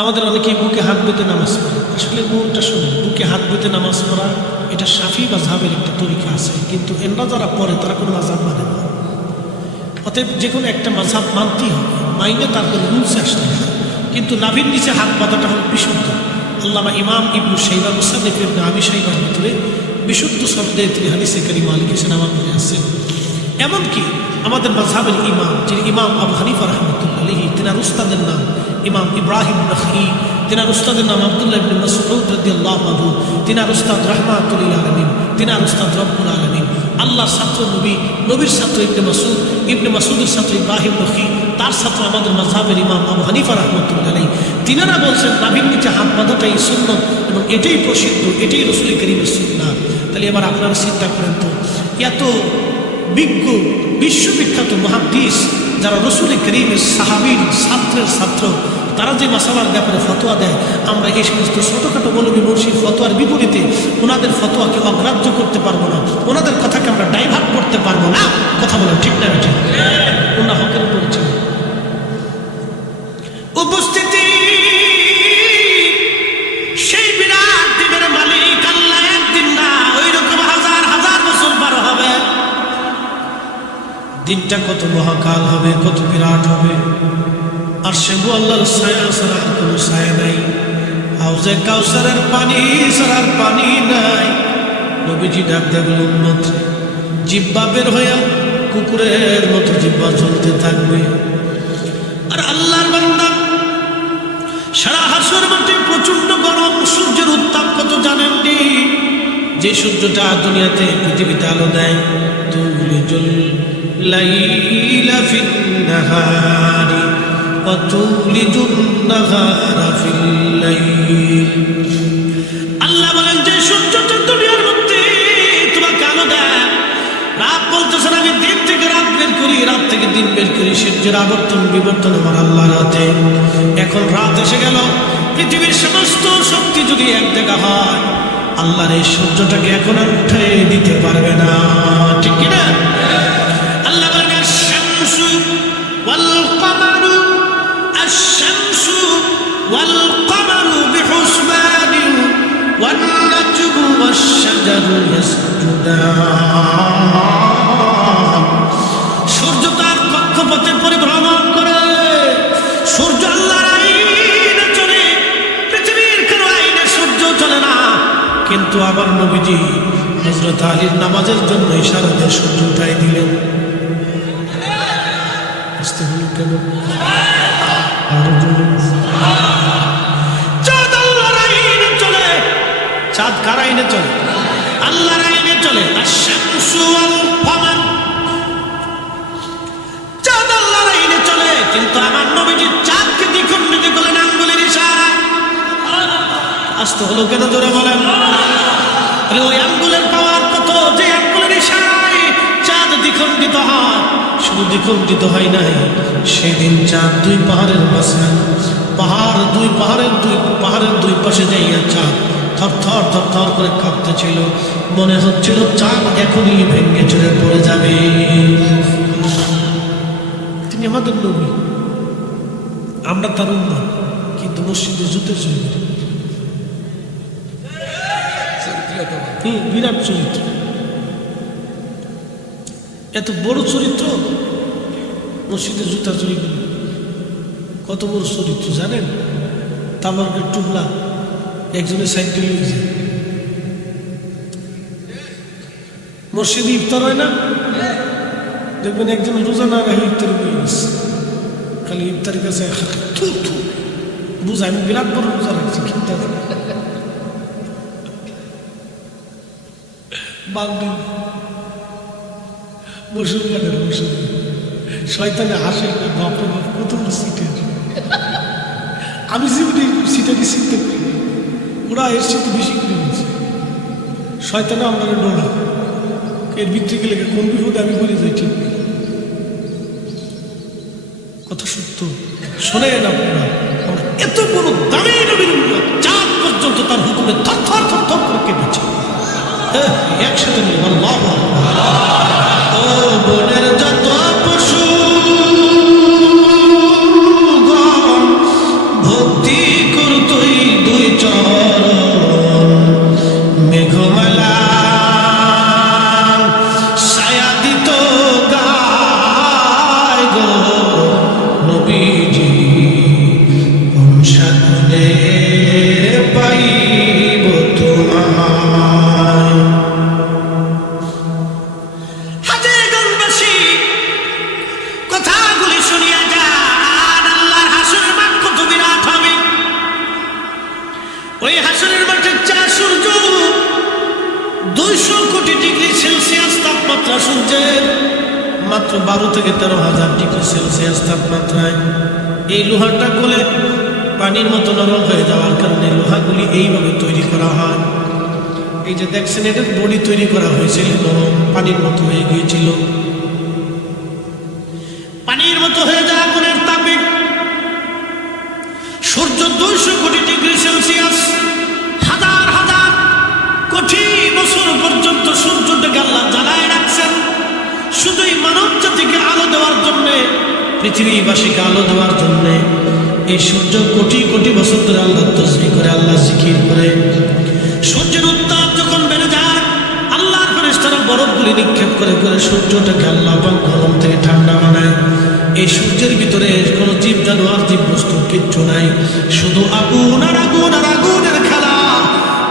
আমাদের অনেকেই বুকে হাত বেঁধে নামাজ পড়ে। আসলে মনটা শুনে, বুকে হাত বেঁধে নামাজ পড়া এটা শাফি মাযহাবের একটা তরিকা আছে, কিন্তু এনরা যারা পড়ে তারা কোনো মাযহাব মানে না। অতএব যে কোনো একটা মাযহাব মানতেই হবে, মাইনে তার কোনো রুলসে আসতে হবে, কিন্তু নাভির নিচে হাত বাঁধাটা হল বিশুদ্ধ। আল্লামা ইমাম ইবনু শাইবা মুসান্নিফ ইবনে আবি শাইবার ভিতরে বিশুদ্ধ শব্দে তিনি হাদিসে কারিমা লিখেছেন, আমার মনে আছে। এমনকি আমাদের মাযহাবের ইমাম, যিনি ইমাম আবু হানিফা রাহমাতুল্লাহ আলাইহি, তিনার উস্তাদের নাম ইমাম ইব্রাহিম নাখঈ, তিনার উস্তাদের নাম আব্দুল্লাহ ইবনে মাসউদ রাদিয়াল্লাহু আনহু, তিনার উস্তাদ রাহমাতুল লিল আলামিন, তিনার উস্তাদ রব্বুল আলামিন, আল্লাহর ছাত্র নবী, নবীর ছাত্র ইবনে মাসউদ, ইবনে মাসউদের ছাত্র ইব্রাহিম নাখঈ, তার ছাত্র আমাদের মাযহাবের ইমাম আবু হানিফা রাহমাতুল্লাহ আলাইহি, তিনারা বলছেন নাভির নিচে হাত বাঁধাটাই সুন্নাত এবং এটাই প্রসিদ্ধ, এটাই রাসূল কারীমের সুন্নাত। তাহলে এবার আপনারা চিন্তা করেন তো, এত বিজ্ঞ বিশ্ববিখ্যাত মুহাদ্দিস যারা রাসূল কারীমের সাহাবীর ছাত্রের ছাত্র, তারা যে মাসালার ব্যাপারে ফতোয়া দেয়, আমরা এই সমস্ত ছোটোখাটো মৌলবী মুর্শিদ ফতোয়ার বিপরীতে ওনাদের ফতোয়াকে অগ্রাহ্য করতে পারবো না, ওনাদের কথাকে আমরা ডাইভার্ট করতে পারবো না। কথা বলেন ঠিক না ঠিক? ওনা হকের উপরে ছিল। উপস্থিতি সেই বিরাট দিনের মালিক আল্লাহ, একদিন না ওই রকম হাজার হাজার বছর পার হবে। দিনটা কত মহাকাল হবে, কত বিরাট হবে। আর সেবু আল্লাহর ছায়া ছাড়া আর কোনো ছায়া নাই, হাউজে কাউসারের পানি ছাড়া আর পানি নাই। নবীজি ডাক দেবেন উম্মত, জিহ্বা বের হইয়া কুকুরের মতো জিহ্বা জ্বলতে থাকবে। আর আল্লাহর বান্দা সারা হাসর মাঠে প্রচন্ড গরম, সূর্যের উত্তাপ কত জানেন নি? যে সূর্যটা দুনিয়াতে পৃথিবীতে আলো দেয়, তুলিজুল লাইলা ফিন নাহারি ওয়া তুলিজুন নাহারা ফিল লাইল। আল্লাহ বলেন যে সূর্যটা দুনিয়ার মধ্যে তোমাকে আলো দেয়, রাত বলতেছেন আমি দিন থেকে রাত বের করি, রাত থেকে দিন বের করি, সূর্যের আবর্তন বিবর্তন আমার আল্লাহর হাতে। এখন রাত এসে গেল, পৃথিবীর সমস্ত শক্তি যদি এক জায়গা হয়, আল্লাহর এই সূর্যটাকে এখন আর উঠে দিতে পারবে না, ঠিক কিনা? আল্লাহ বলেন আশ-শামসু ওয়াল কমারু, আশ-শামসু ওয়াল কমারু বিহুসবানিন ওয়ান নাজমু ওয়াশ-শাজারু ইয়াসজুদান। সূর্য তার কক্ষপথে পরিভ্রমণ করে, সূর্য আল্লাহর আইনে চলে, পৃথিবীর কোনো আইনে সূর্য চলে না। কিন্তু আমার নবীজি হযরত আলীর নামাজের জন্য ইশারা দিয়ে সূর্য উঠাই দিলেন। বুঝতে হলো কেন? চাঁদ আল্লাহর আইনে চলে। চাঁদ কার আইনে চলে? আল্লাহর আইনে চলে। আশ-শামসু ওয়াল কমার, চাঁদ আল্লাহর আইনে চলে, কিন্তু আমার নবীজি চাঁদকে দ্বিখণ্ডিত করলেন আঙ্গুলের ইশারা। আসতে হলো কেন? জোরে বলেন। আরে ওই আঙ্গুলের পাওয়ার কত, যে আঙ্গুলের ইশারায় চাঁদ দ্বিখণ্ডিত হয়। শুধু দ্বিখণ্ডিত হয় নাই, সেদিন চাঁদ দুই পাহাড়ের মাঝখানে, পাহাড়ের দুই পাশে যাইয়া চাঁদ থরথর থরথর করে কাঁপতেছিল। মনে হচ্ছিল চাঁদ এখনই ভেঙে চুরে পড়ে যাবে। তিনি আমাদের নবী, আমরা তার উম্মত, কিন্তু মসজিদে জুতে চুরি করি। বিরাট চরিত্র, এত বড় চরিত্র, মসজিদে জুতা চুরি করি। কত বড় চরিত্র জানেন? তামাকের টুকলা একজনের সাইডে লিখেছে। মসজিদে ইফতার হয় না, দেখবেন একজন রোজা না রেখে ইফতারি করে গেছে, খালি ইফতারির কাছে বুঝা আমি বিরাট বড় রোজা রাখছি, কিন্তু বাংলা মুসলমানের মুসলমান শয়তানে হাসে, বাপরে বাপ কত সিটের। আমি জীবনে সিটাকে চিনতে পারি, ওরা এর সাথে বেশি করে নিয়েছে। শয়তানে আমরা ডোড়া, এর ভিতরে গেলে কোন বিপদে আমি বলে যাই ঠিক নেই। কথা সত্য, শোনেন আপনারা, এত বড় দামি নবীর চাঁদ পর্যন্ত তার হুকুমে থরথর থরথর করে কেঁপেছে। একসাথে নিয়ে আল্লাহু আকবার। ও বনের যত পশু ভক্তি ওই হাসরের মাঠে চার সূর্য 200 কোটি ডিগ্রি সেলসিয়াস তাপমাত্রা সূর্যের, মাত্র 12 থেকে 13,000 ডিগ্রি সেলসিয়াস তাপমাত্রায় এই লোহাটা গলে পানির মতো নরম হয়ে যাওয়ার কারণে লোহাগুলি এইভাবে তৈরি করা হয়। এই যে দেখছেন এটার বডি তৈরি করা হয়েছিল নরম পানির মতো হয়ে গিয়েছিল। পানির মতো হয়ে যাওয়া আগুনের তাপে সূর্য 200 কোটি ডিগ্রি সেলসিয়াস হাজার হাজার কোটি বছর পর্যন্ত সূর্যটাকে আল্লাহ জ্বালায় রাখছেন শুধুই মানব জাতিকে আলো দেওয়ার জন্য, পৃথিবীবাসীকে আলো দেওয়ার জন্য। এই সূর্য কোটি কোটি বছর ধরে আল্লাহ তাসবিহ করে, আল্লাহ জিকির করে। সূর্যের উত্তাপ যখন বেড়ে যায় আল্লাহর ফেরেশতারা বরফগুলি নিক্ষেপ করে করে সূর্যটাকে আল্লাহ পাক গরম থেকে ঠান্ডা বানায়। এই সূর্যের ভিতরে কোনো জীব জানোয়ার জীব বস্তু কিচ্ছু নাই, শুধু আগুন আর আগুন আর আগুনের খেলা।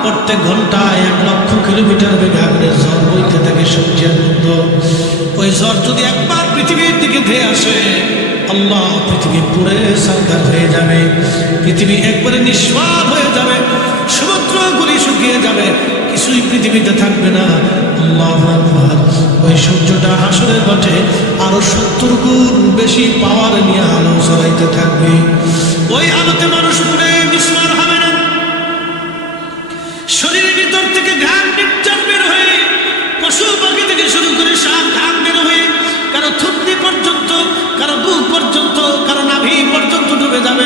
প্রত্যেক ঘন্টায় 1 লক্ষ কিলোমিটার বেগে আগুনের ঝড় বইতে থাকে সূর্যের মধ্যে। ওই ঝড় যদি একবার পৃথিবীর দিকে ধেয়ে আসে আল্লাহ, পৃথিবী পুরে সারকার হয়ে যাবে, পৃথিবী একবারে নিঃশ্বাস হয়ে যাবে, সমুদ্রগুলি শুকিয়ে যাবে, কিছুই পৃথিবীতে থাকবে না। আল্লাহু আকবার। ওই সূর্যটা হাসরের মাঠে আরো 70 গুণ বেশি পাওয়ার নিয়ে আলো জ্বালাইতে থাকবে। ওই আলোতে মানুষ পুরে বিস্ময় হবে না। শরীরের ভিতর থেকে ঘাম নির্যাস বের হয়ে, পশু পাখি থেকে শুরু করে সব ঘাম বের হয়ে কারো থুতনি পর্যন্ত, কারো বুক পর্যন্ত, কারো নাভি পর্যন্ত ডুবে যাবে।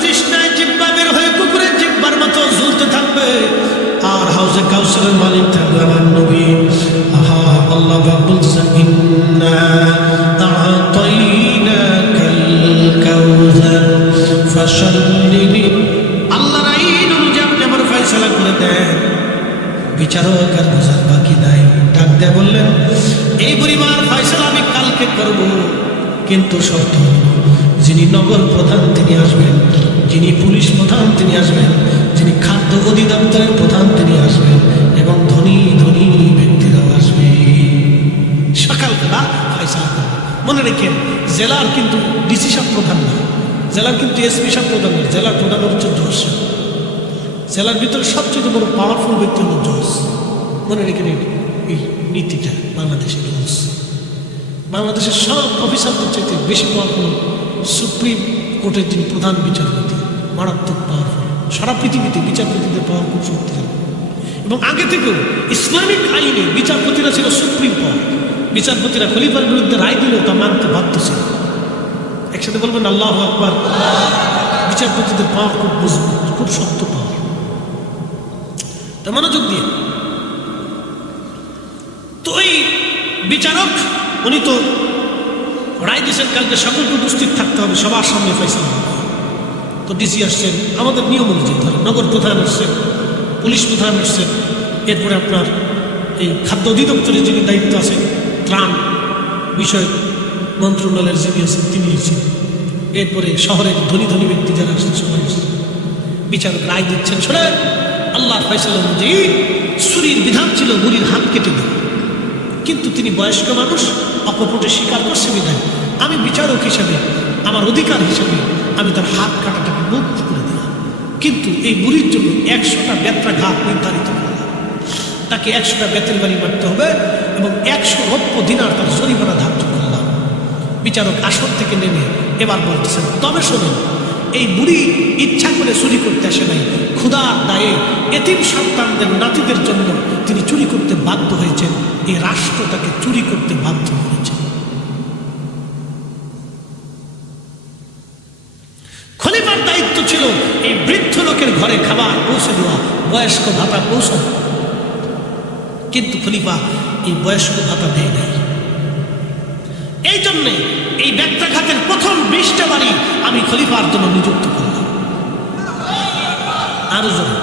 তৃষ্ণায় জিহ্বা বের হয়ে কুকুরের জিহ্বার মতো ঝুলতে থাকবে। আর হাউজে কাউসারের মালিক থাকবে আমার নবী। আহা, আল্লাহ পাক বলছেন ইন্না আ'তাইনাকাল কাউসার ফাশাল্লি। আল্লাহর আইন অনুযায়ী আপনি আমার ফয়সালা করে দেন, বিচারক আর বোঝার বাকি নাই। ডাক দিয়ে বললেন এই পরিবার ফয়সালা আমি কালকে করব, কিন্তু শর্ত যিনি নগর প্রধান তিনি আসবেন, যিনি পুলিশ প্রধান তিনি আসবেন, যিনি খাদ্য অধিদপ্তরের প্রধান তিনি আসবেন, এবং ধনী ধনী ব্যক্তিরাও আসবে। সকালবেলা ফয়সালা করবে। মনে রেখেন জেলার কিন্তু ডিসি সাহেব প্রধান না, জেলার কিন্তু এসপি সাহেব প্রধান না, জেলার প্রধান হচ্ছে জজ। জেলার ভিতরে সবচেয়ে বড় পাওয়ারফুল ব্যক্তি হল জজ। মনে রেখেন এই নীতিটা বাংলাদেশের রুলস। বাংলাদেশের সব অফিসারদের চাইতে বেশি পাওয়ারফুল সুপ্রিম কোর্টের যিনি প্রধান বিচারপতি, মারাত্মক পাওয়ারফুল। সারা পৃথিবীতে বিচারপতিদের পাওয়ার খুব শক্তিশালী। এবং আগে থেকেও ইসলামিক আইনে বিচারপতিরা ছিল সুপ্রিম পাওয়ার। বিচারপতিরা খলিফার বিরুদ্ধে রায় দিলেও তা মানতে বাধ্য ছিল। একসাথে বলবেন আল্লাহু আকবার। বিচারপতিদের পাওয়ার খুব মজবুত, খুব শক্ত পাওয়ার। তা মনোযোগ দিয়ে, তো ওই বিচারক উনি তো রায় দিয়েছেন কালকে সকলকে উপস্থিত থাকতে হবে, সবার সামনে ফয়সালা হবে। তো ডিসি আসছেন আমাদের নিয়ম অনুযায়ী, ধরেন নগর প্রধান আসছেন, পুলিশ প্রধান আসছেন, এরপরে আপনার এই খাদ্য অধিদপ্তরের যিনি দায়িত্ব আছেন, ত্রাণ বিষয়ক মন্ত্রণালয়ের যিনি আছেন তিনি আছেন, এরপরে শহরের ধনী ধনী ব্যক্তি যারা আসছেন সবাই আসছেন। বিচারক রায় দিচ্ছেন, শোনেন আল্লাহর ফয়সালা অনুযায়ী ছুরির বিধান ছিল বুড়ির হাত কেটে দেয়, কিন্তু তিনি বয়স্ক মানুষ, অকপটে স্বীকার করছে বিধায় আমি বিচারক হিসাবে আমার অধিকার হিসাবে আমি তার হাত কাটাটাকে মুখ করে দিলাম। কিন্তু এই বুড়ির জন্য 100টা বেত্রাঘাত নির্ধারিত করলাম, তাকে 100টা বেতের বাড়ি মারতে হবে এবং 100 রৌপ্য দিনার তার জরিমানা ধার্য করলাম। বিচারক আসন থেকে নেমে এবার বলতেছেন, তবে শুনুন এই বুড়ি ইচ্ছা করে চুরি করতে আসে নাই, ক্ষুধার দায়ে এতিম সন্তানদের নাতিদের জন্য তিনি চুরি করতে বাধ্য হয়েছেন, এই রাষ্ট্র তাকে চুরি করতে বাধ্য করেছে। খলিফার দায়িত্ব ছিল এই বৃদ্ধ লোকের ঘরে খাবার পৌঁছে দেওয়া, বয়স্ক ভাতা পৌঁছে, কিন্তু খলিফা এই বয়স্ক ভাতা দেয় নাই। এই জন্যে এই ব্যত্রাঘাতের প্রথম 20টা বাড়ি আমি খলিফার জন্য নিযুক্ত করলাম। আরো জোরে